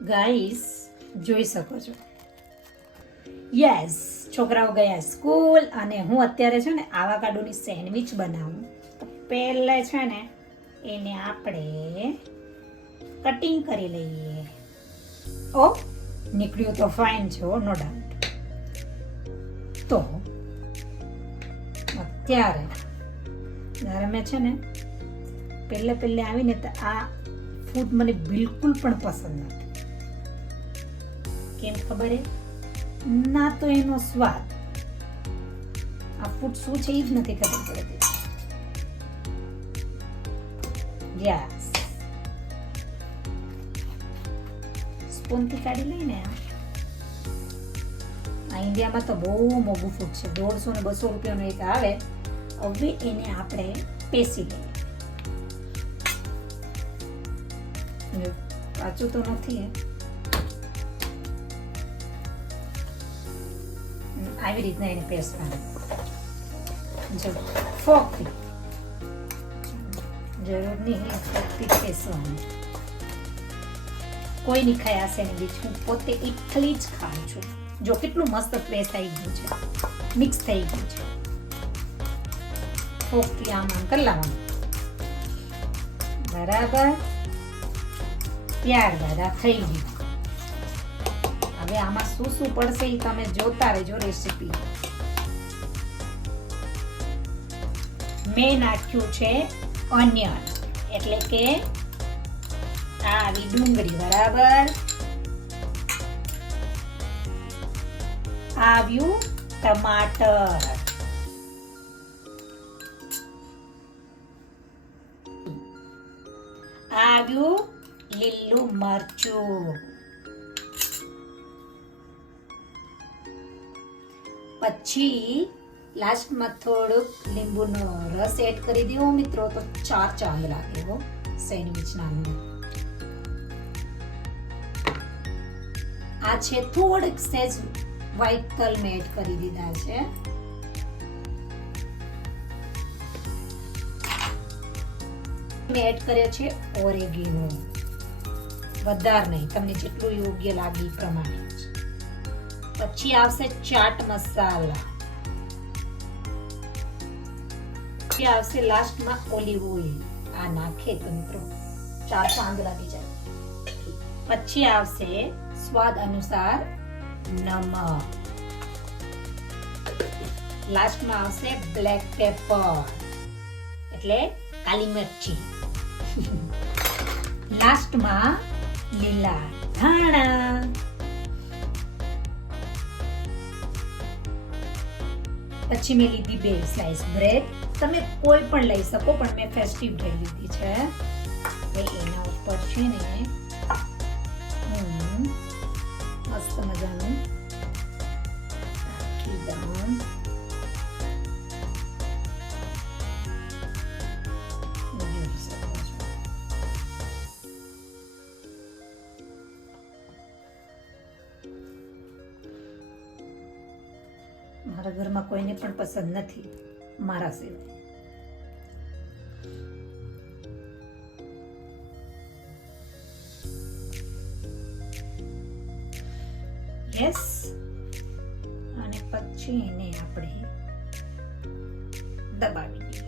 Guys જોઈ શકો છો, યસ છોકરાઓ ગયા સ્કૂલ અને હું અત્યારે છે ને આવાકાડોની સેન્ડવિચ બનાવું. તો પહેલે છે ને એને આપણે કટિંગ કરી લઈએ. ઓ નીકળ્યું તો ફાઇન છે, નો ડાઉટ. તો અત્યારે જ્યારે મેં છે ને પહેલે આવીને તો આ ફૂડ મને બિલકુલ પણ પસંદ નથી. કેમ ખબર હે? ના તો એનો સ્વાદ, આ ફૂડ શું છે એ જ નથી ખબર પડતી. યસ સ્પૂનથી કાઢી લઈને આ ઇન્ડિયામાં તો બહુ મોંઘું ફૂડ છે, 150 ને 200 રૂપિયાનો એક આવે. હવે એને આપણે પેસી લઈએ. કાચું તો નથી, આવી રીતના એને પેસવાનું. જો ફોકથી જરૂર નહીં, ફોકથી પેસવાનું. કોઈ નહીં ખાય આ સેન્ડવિચ, હું પોતે એકલી જ ખાઉં છું. જો કેટલું મસ્ત પ્રેસ થઈ ગયું છે, મિક્સ થઈ ગયું છે. ફોકથી આમ કરી લાવવાનું. બરાબર, ત્યારબાદ આ થઈ ગયું. હવે આમાં શું શું પડશે એ તમે જોતા રહેજો રેસીપી. મેં નાખ્યું છે ઓનિયન, એટલે કે આવી ડુંગળી. બરાબર, આવ્યું ટમાટર, આવ્યું લીલું મરચું, પછી લાસ્ટમાં થોડુંક લીંબુનો રસ એડ કરી દેવો મિત્રો, તો 4 ચાંદ લાગે હો સેન્ડવિચ નાનું. આ છે થોડુંક સેજ વ્હાઈટ તલ મેં એડ કરી દીધા છે. મેં એડ કર્યો છે ઓરેગેનો, વધારે નહીં, તમને જેટલું યોગ્ય લાગે એ પ્રમાણે. પછી આવશે ચાટ મસાલા, પછી આવશે લાસ્ટમાં ઓલિવ ઓઇલ. આ નાખે તો મિત્રો 4 ચાંદ લાગી જાય. પછી આવશે સ્વાદ અનુસાર નમક, લાસ્ટમાં આવશે બ્લેક પેપર એટલે કાલી મરચી, લાસ્ટમાં લીલા ધાણા. પછી મેં લીધી 2 સ્લાઇસ બ્રેડ, તમે કોઈ પણ લઈ શકો, પણ મેં ફેસ્ટિવ ડે લીધી છે. એના ઉપર છે ને મસ્ત મજાનું રાખી દઉં. મારા ઘરમાં કોઈને પણ પસંદ નથી મારા સિવાય. યસ, અને પછી એને આપણે દબાવી દઈએ.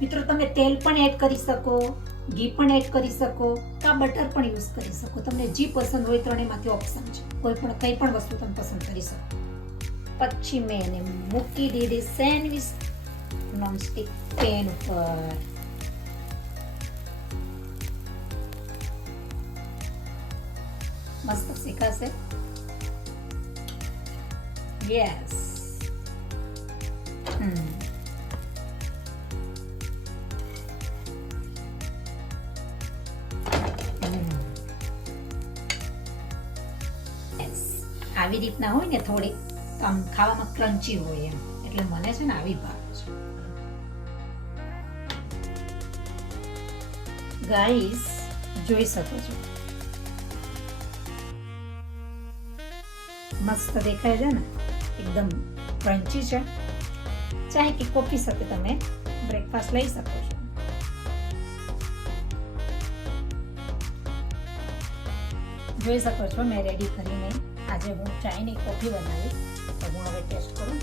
મિત્રો તમે તેલ પણ એડ કરી શકો, ઘી પણ એડ કરી શકો, કા બટર પણ યુઝ કરી શકો. તમને જે પસંદ હોય ત્રણેયમાંથી ઓપ્શન છે. કોઈ પણ કઈ પણ વસ્તુ તમે પસંદ કરી શકો. પછી મેં એને મૂકી દીધી સેન્ડવિચ નોનસ્ટિક પેન ઉપર. મસ્ત શેકાશે. યસ, આવી રીતના હોય ને, થોડી આમ ખાવામાં ક્રન્ચી હોય એમ, એટલે મને છે ને આવી ભાવે છે. ગાઈસ જોઈ શકો છો, મસ્ત દેખાય છે ને, એકદમ ક્રન્ચી છે. ચાહે કે કોફી સાથે તમે બ્રેકફાસ્ટ લઈ શકો છો. જોઈ શકો છો મેં રેડી કરીને આજે હું ચાયની કોફી બનાવી તો હું હવે ટેસ્ટ કરું.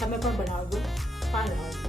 તમે પણ બનાવજો, ફાઇન આવજો.